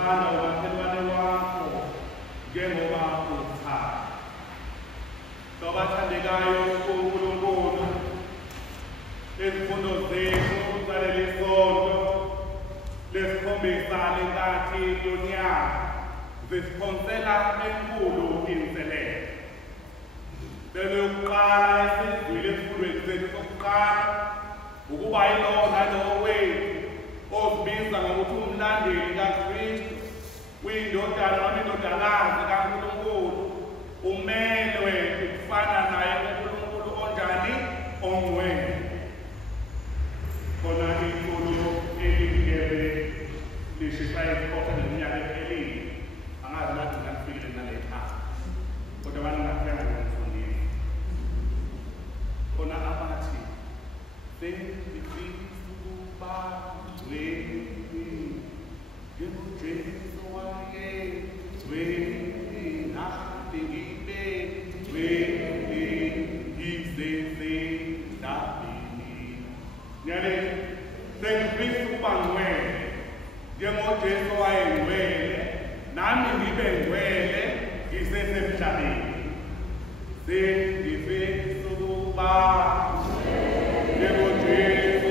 uzomthanda umakhelwane wakho njengoba uzithanda. Abathandekayo uNkulunkulu, izifundo zethu zaleli sonto lesikhombisa lenkathi yonyaka zisiphonsela enkulu inselelo. Belokuqala esizwile esifundweni sethu sokuqala ukuba yilowo nalowo wethu ozibiza ngokuthi umlandeli kaKristu, uyindodana noma indodakazi kaNkulunkulu, umelwe ukufana naye uNkulunkulu onjani? Ongcwele. Khona inkulumo elingebe lishisa isikhokha neminyaka ephelile, angazi nathi ngasifikile nalekhaya, kodwa abantu ngaphenga ngokufundisa. Khona abathi sengifisa ukuba ngcwele njengoJesu wayengcwele, nami ngibe ngcwele ngisesendabeni. Nyale sengifisa ukuba ngcwele njengoJesu wayengcwele, nami ngibe ngcwele ngisesemhlabeni. Sengifisa ukuba njengoJesu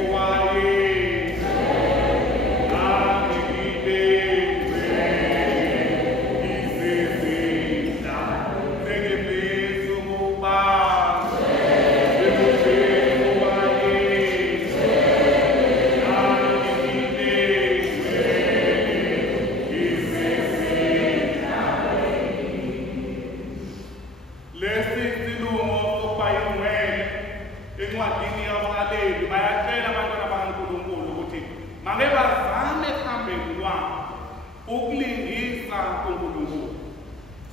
ukulingisa uNkulunkulu.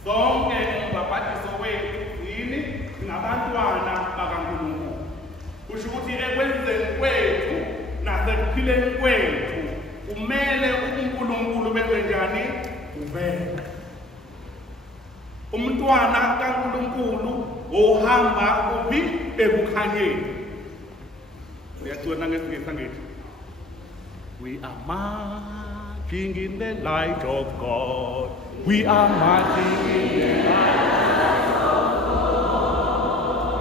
Sonke umabhapathiso wethu yini? Ngabantwana bakaNkulunkulu. Kusho ukuthi ekwenzeni kwethu nasekuphileni kwethu kumele uNkulunkulu benze njani? Uvele. Umntwana kaNkulunkulu ohamba kuphi? Ekukhanyeni. Uyacula nangesingisi ngithi, we are marching in the light of God. We are marching in the light of God. We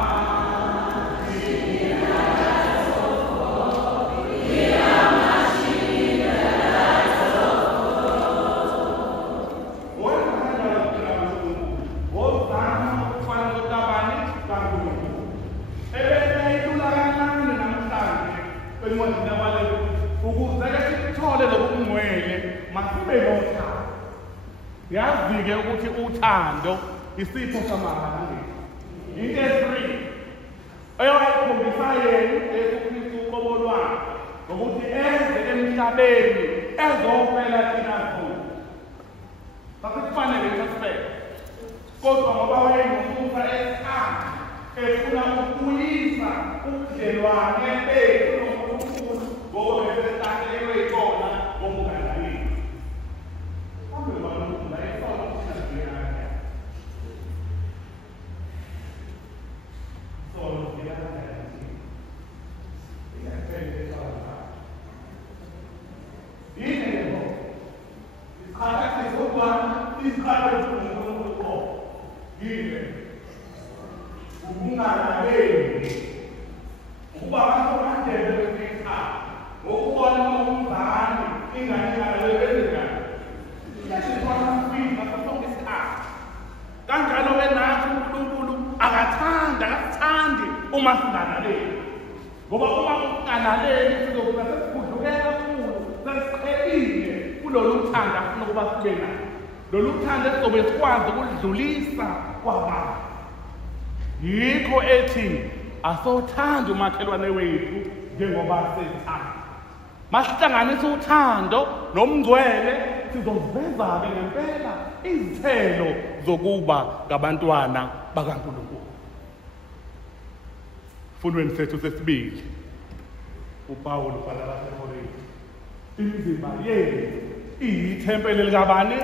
are marching in the light of God. We are marching in the light of God. What kind of God? What kind of God? Yazi-ke ukuthi uthando isipho samahhala ngethu. Into free eyayikhombisa yena Yesu Kristu uqobo lwakhe ngokuthi eze emhlabeni ezofela thina futhi. Sasikufanele sasifele. Kodwa ngoba wayenomusa esithanda efuna ukubuyisa ubudlelwane bethu noNkulunkulu ngoba besetakelwe yikona ngokungalaleli. Kanjalo wenathi uNkulunkulu akathandi uma singalaleli. Ngoba uma singalaleli sizokuba sesigudlukela kakhulu, sesiqhelile kulolu thando afuna ukuba sibe nalo. Lolu thando esizobe sikwazi ukulidlulisa kwabantu. Yikho ethi asothanda umakhelwane wethu njengoba sethanda. Masihlanganisa uthando nomngcwele sizoveza-ke ngempela izithelo zokuba ngabantwana bakaNkulunkulu. Fundweni sethu sesibili, uPawulu ubhala abaseKorinte, imizimba yethu iyithempeli likabani?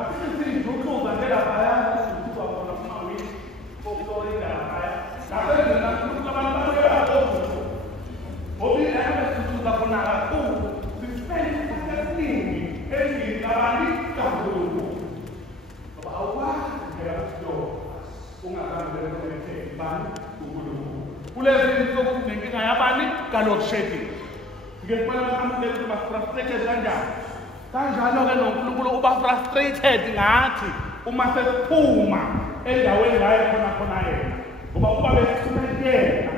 Asizidukluza nje laphaya, sikuba khona kumawili, kokulorinda laphaya. Nasenze nakukhuluka abantu bakho. Obile akasikuza khona kakhulu, sisipende ka-load shedding. Ngempela bahamukele ukuthi ba-frustrated kanjani. Kanjalo-ke noNkulunkulu uba frustrated ngathi uma sesiphuma endaweni la khona yena. Ngoba uba besifuna yena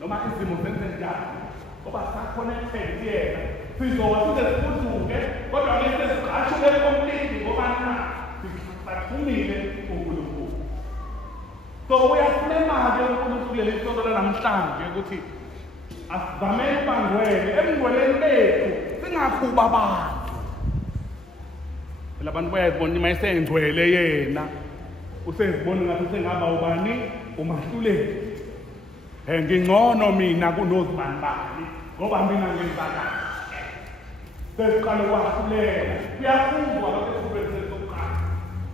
noma izimo zenze njani ngoba sa-connected yena sizoba size sifuduke kodwa bese siqashuke completely ngoba saphumile kuNkulunkulu. So uyasimema-ke uNkulunkulu leli sonto lanamhlanje ukuthi asizamele ubangwele emngweleni bethu singakhuba abantu. Phela abantu bayazibona uma esengcwele yena usezibona ngathi usengaba ubani umahluleli. Ngingcono mina kunozibanibani ngoba mina ngenza kahle. Sesiqala ukwahlulela kuyafundwa lokho esifundweni sokuqala.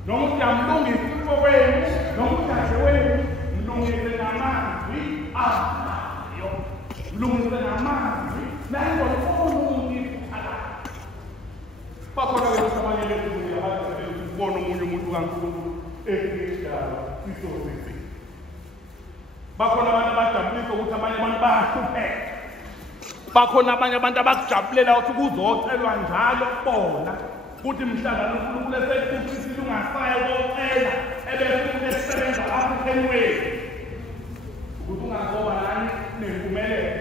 Noma uyamlungisa umfowenu noma udade wenu mlungise namazwi ayo. Mlungise namazwi nangoloni phakathi. Bakhona-ke ukuthi abanye bethu ukubona omunye umuntu kaNkulunkulu esidala sisosisi. Bakhona abantu abajabulisa ukuthi abanye abantu bayahlupheka. Bakhona abanye abantu abakujabulela ukuthi kuzocelwa njalo bona ukuthi mhlawumbe uNkulunkulu esekuthisile ungasaye ukocela ebese usebenza apha emweni ukuthi ungazoba nani nempumelelo.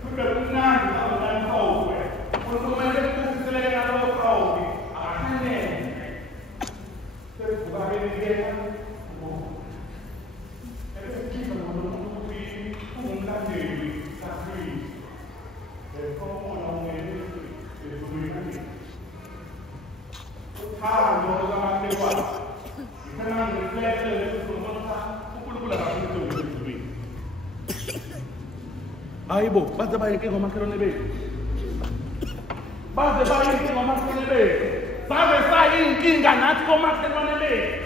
Kube kumnandi ngabani kawuwe uNkulunkulu ekuthisileke nalowo kawuwe akafanele sekubabelekela Ayibo, baze bayinkinga omakhelwane bethu. Baze bayinkinga omakhelwane bethu. Baze sayinkinga nathi komakhelwane bethu.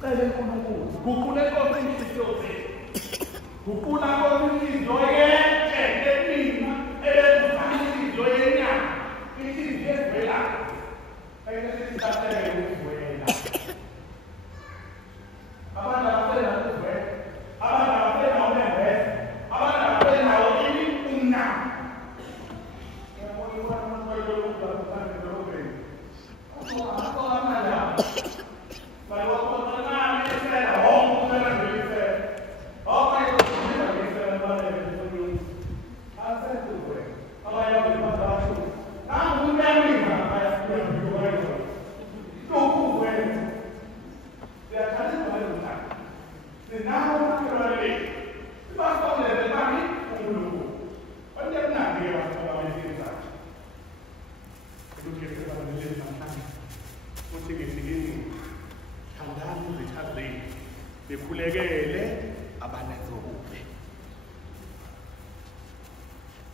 Cele uNkulunkulu, guqula inkosi inhliziyo zethu. Guqula inkosi inhliziyo yethu mina eyenzana inhliziyo yenyama. Inhliziyo evela. Ayisithathele ukuvela. Abantu abafela ukuvela. Abantu abafela ukuvela. Abantu abafela ukuvela.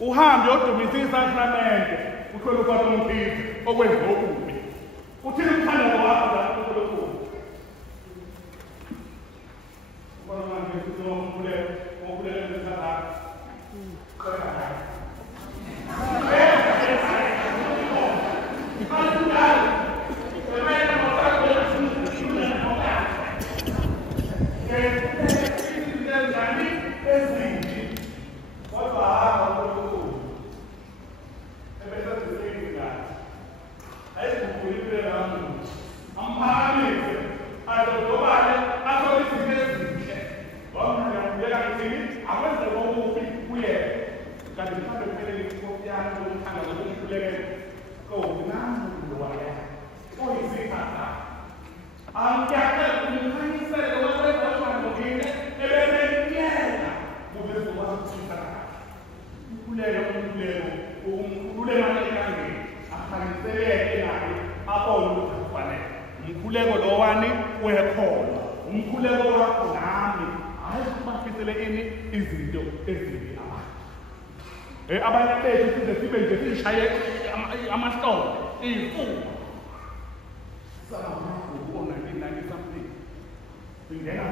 Uhambe udumise isakramente uthole ukwatha umkhithi okwenza okubi. Uthini umthando wakho kaNkulunkulu? Ubona manje ukuthi ngokulela ngesikhathi. Umkhuleko lo wani wekhona. Umkhuleko wakho nami hayi kubafisele ini izinto ezibi abantu. Abanye bethu size sibe nje sishaye amahlombe izifuba. Sama ubona 1990 something. Singena.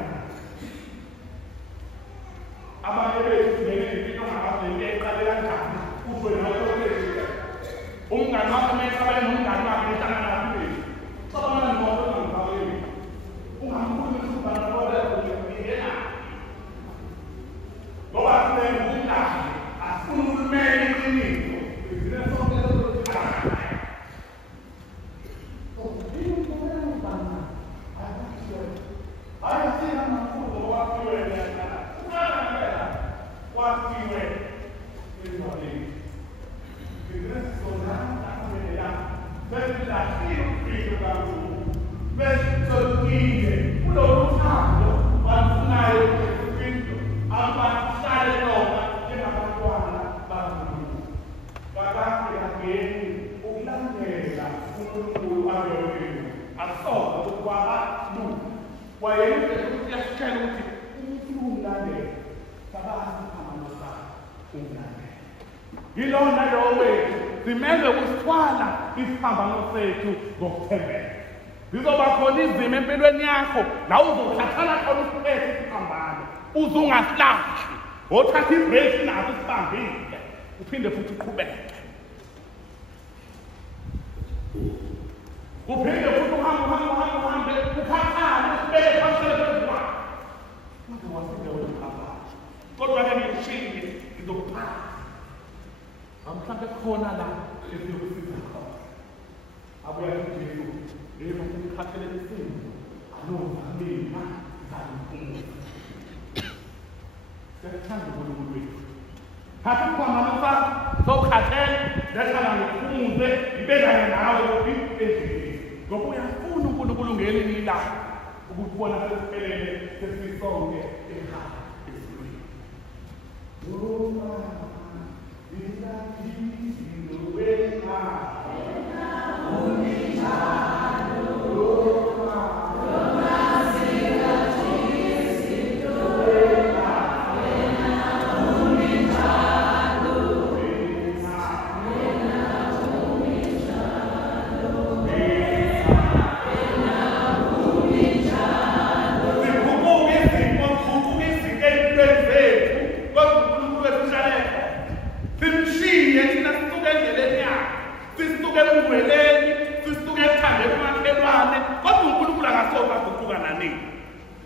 Abanye bethu singene impilo ngabaze eqale kanjani. Uzwe nawe lokho. Umngane wakho manje abanye nomngane wakho ehlangana nathi. Sabana ngoba ngibaweli. Ungamkhuluma ubana kodwa uyena. Ngoba sengumntana uyaphila uphilo kakhulu. Besizolukile kulolu thando balufunayo uKristu abahlale lona njengabantwana bakaNkulunkulu. Kakade kageni ukulandela uNkulunkulu abeyoyini. Akusona ukukwaba lu. Wayeyike ukuthi yasitshela ukuthi umuntu umlandela. Kabazi amano sakhe umlandela. Yilona lowo wethu simele kusithwala isiphambano sethu ngokuthembeka. Zizoba khona izimo empilweni yakho la uzothathana khona usiphethe isiphambano uzungasilahli othatha ibreak naso sibambile uphinde futhi uqhubeke. Uphinde futhi uhambe ukhathale usibeke phansi kwezwa. Uze wafike wena kodwa-ke ngishilo ngizokuphatha. Mhlawumbe khona la esiyokusiza khona. Abuya kuJesu, yebo ngikhathele isimo. Alona mina ngikuphumule. Sekuthanda uNkulunkulu wethu. Thatha isiphambano sakho sowukhathele, lehlala ngikuphumuze, ngibekane nawe endlini. Ngoba uyafuna uNkulunkulu ngelinye ilanga ukubona sesiphelele sesisonke ekhaya ezulwini.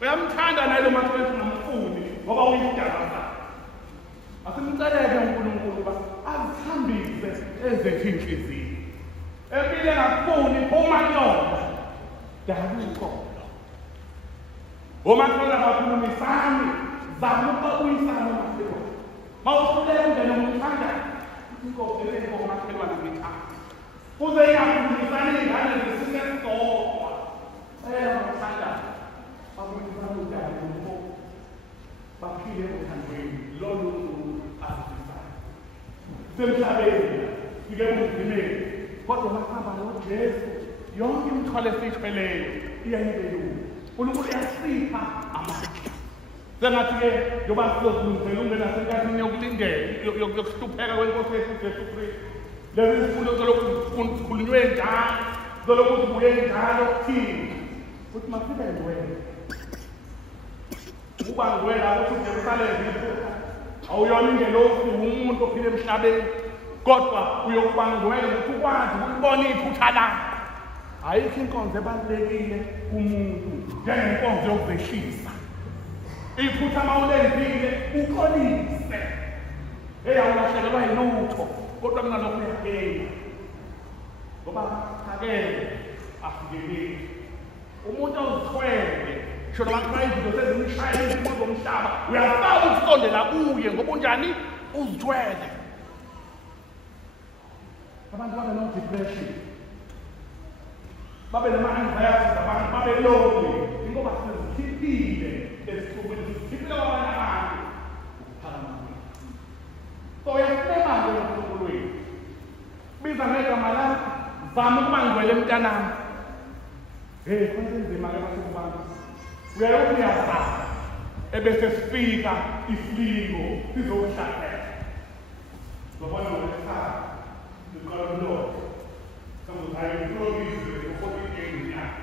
Uyamthanda naye lo mathembu nomfuni ngoba uyidala sakhe. Asimceleke uNkulunkulu uba azihambise ezethu inhliziyo. Empile ngakufuni phuma kuyona. Dala uqobo. Uma kukhona abakhulumisani, zama ukuyisana uMatheko. Mawusulela ungene umthanda, inkosi lenkomo uMatheko ngithanda. Kuze yakhulumisana izingane zisisesodwa. Uthanda. Baphile othandweni lolu asifisayo. Semhlabeni sike kuzimele kodwa masihamba noJesu yonke imithwalo esiyithweleyo iyayibelula. uNkulunkulu uyasipha amandla. Sengathi-ke njengoba sizozilungisela ungena senkathini yokuhlupheka kwenkosi yethu uJesu Kristu. Lezi zifundo zolokhu zikhulunywe njalo zolokhu zibuye njalo thina ukuthi masibe ngcwele. Uba ngcwele ukuthi uJerusalema iphutha awuyona ingelosi umuntu ophila emhlabeni kodwa uyokuba ngcwele ukuthi ukwazi ukubona iphutha lakho. Ayikho inkonzo ebalulekile kumuntu njengenkonzo yokuzehlisa. Iphutha mawulenzile uxolise. Awulahlekelwa yinotho kodwa kunalokho uyaphela. Ngoba akele afikeleli. Umuntu ozithwele sho nabantu bayizinto sezimshayela izimo zomhlaba uyafaka ukusondela kuye ngoba unjani uzithwele. Abantu babe no-depression, babe nama-anxiety, abantu babe lonely ingoba sizikhiphile esithubeni sizikhiphile kwabanye abantu ukuphakama kwethu. So yasinema-ke uNkulunkulu wethu biza ngegama lakho zama ukuba ngcwele mntanami. Khona inzima-ke basukubani uyayokhu uyazama ebese sifika isilingo sizokuhlasela. Zobona ngolesithathu siqala umlomo samuthayo improviso yokuthi yakho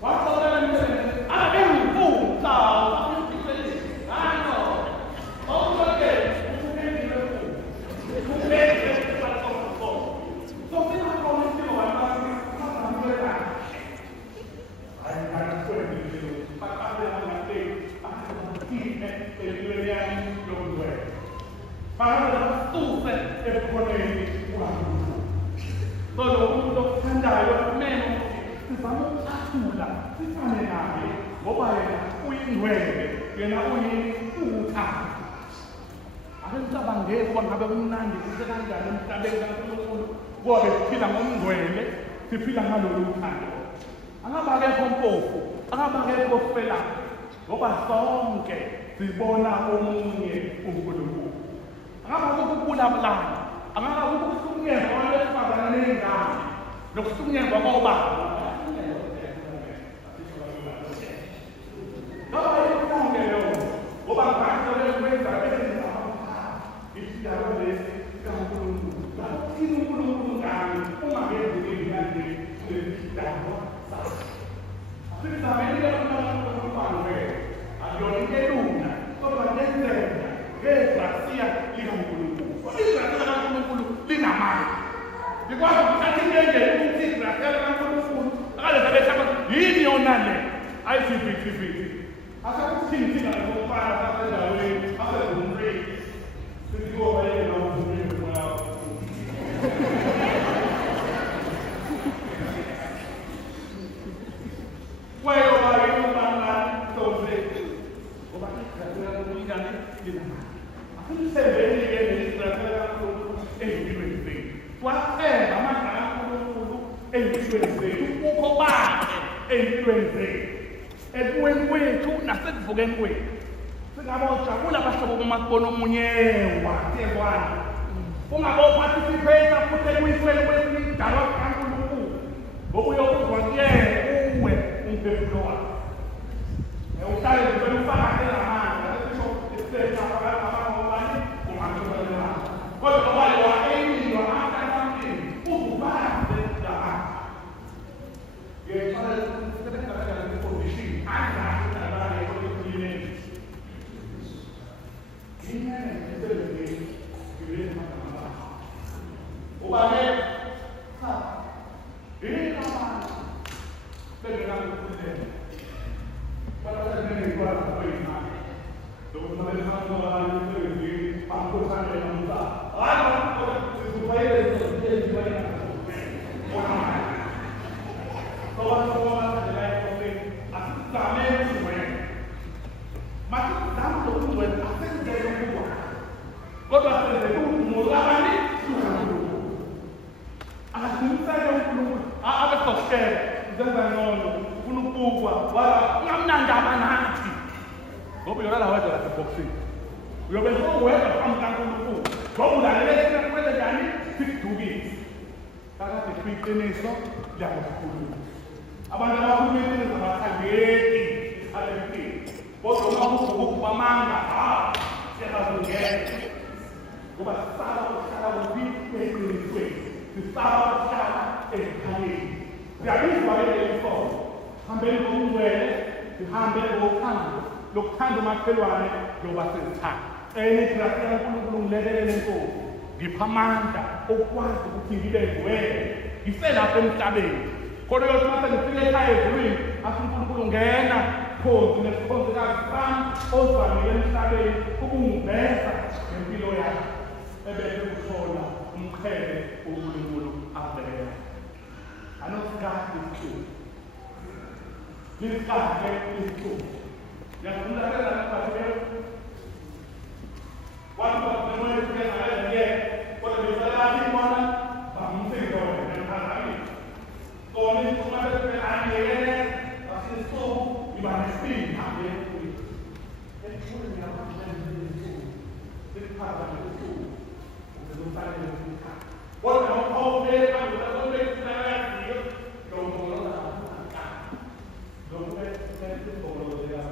What? asifane naye ngoba yena uyingcwele, yena uthando. Ake ngicabangeke ukuba ngabe kumnandi kuse kanjani emhlabeni kaNkulunkulu ngoba siphila ngomngcwele, siphila ngalolu thando. Angabakekho mpofu, angabakekho ofelayo, ngoba sonke sibona omunye uNkulunkulu. Angabe ukubulabulana, angabe ukuhlukunyezwa kwabesifazane ney'ngane, nokuhlukunyezwa kobaba. Ngoba ifunge leyo, ngoba ngakho lekwenza isidalo lesi kaNkulunkulu. Kathini uNkulunkulu ngani ungakenzi ngiyande lesidalo sakho. Sizamele uNkulunkulu wangeke, akuyona into elula, kodwa nenzeka ngegrasiya likaNkulunkulu. Igrasiya likaNkulunkulu linamandla. Likwazi ukuthatha into engeke ukuthi igrasiya likaNkulunkulu akade sabethaba yini yona le ayisivithi. Asakuthinthina ngokufana sasendaweni asezumreni. Sikuba yena umreni wakho. Wayo bayo bana toze. Ngoba igrasiya likaNkulunkulu linamandla. Akumsebenzeni ke igrasiya likaNkulunkulu empilweni zethu. Wasenza amandla kaNkulunkulu empilweni zethu. Ukukho bakhe empilweni zethu. Ekuweni kwethu nasekuvukeni kwethu singabojabula abahlobo bomasibona omunye wasekwana ungabophathisipheta futhi ekuyisweni kwesinye isidalwa sikaNkulunkulu ngoba uyokuzwa kuyena uwe umphefumulo wakho uhlale zivele ufakaze namandla esisho isithetha abangobani kungahlukana kodwa ngoba lewa eyilwa akasamini uzubaze lamandla yexhala lokuthanda umakhelwane njengoba sizithanda. Igrasiya kaNkulunkulu ngilekelele Nkosi, ngipha amandla okwazi ukuthi ngibe ngcwele, ngiselapha emhlabeni. Kodwa yothi mase ngifike ekhaya ezulwini, athi uNkulunkulu ngena phozi nesikhonzikazi sami ozamile emhlabeni ukungiveza ngempilo yakhe ebese kuthola umqhele uNkulunkulu abhekela. I know God is true. This God is true. Yang menggunakan dalam bahasa walaupun semua itu kan ada dia, kalau bisa lagi mana, bangsa orang yang hal ini. Kalau ini cuma ada kerana dia, pasti itu di mana sih dia itu. Itu yang kita itu. Itu apa itu? Itu tadi yang kita. Walau kau berapa, walau berapa dia, kau boleh lakukan. Kau boleh itu boleh dia.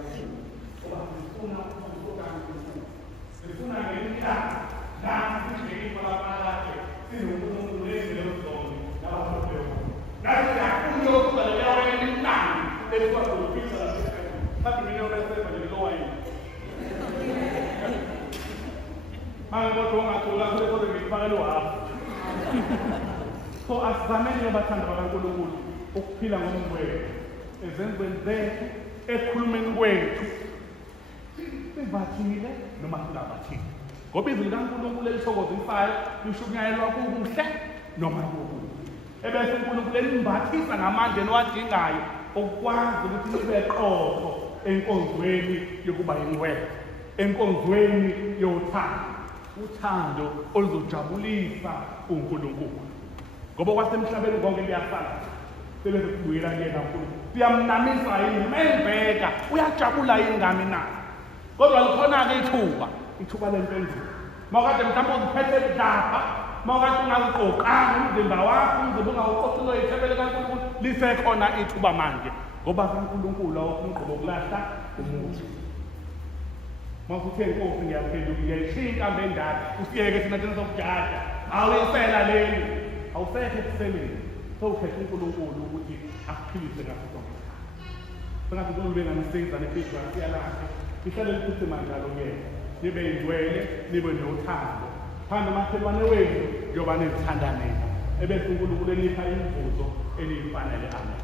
So asizameni abathanda bakaNkulunkulu ukuphila ngomngcwele ezenzweni zethu ekhulumeni kwethu sivathile noma singabathile ngoba izwi likaNkulunkulu elithokozisayo lishunyayelwa kukuhle noma kukubi. ebese uNkulunkulu elimbathisa ngamandla eniwadingayo okwazi ukuthi nibe qotho enkonzweni yokuba yingcwele, enkonzweni yothando, uthando oluzojabulisa uNkulunkulu. Ngoba kwasemhlabeni konke kuyafana, sebese kubuyela kuyena uNkulunkulu. Siyamnamisa yini, menzeka uyajabula yini ngami na? Kodwa likhona-ke ithuba lempendulo. Mawukade mhlawumbe uziphethe budlabha, mawukade ungawuqoqanga umzimba wakho, umzimba ungawuqoqile uyithebele kaNkulunkulu, lisekhona ithuba manje. Ngoba kaNkulunkulu awukho umgquba wokulahla umuntu. Mawusuthe Nkosi ngiyaphenduka, ngiyayishiya inkambo endala, usiyeke thina thina sokujada, awuyisela leli, awusekho ekuseleni. Sowukhetha uNkulunkulu ukuthi akuphilise ngaso sonke isikhathi. Sengathi uNkulunkulu benganisiza nephishwa siyalahla. Ihlale liphuthume njalo kuyena. Nibe yingcwele, nibe nothando. Thanda umakhelwane wenu njengoba nizithanda nina. Ebese uNkulunkulu enipha imivuzo eniyifanele. Amen.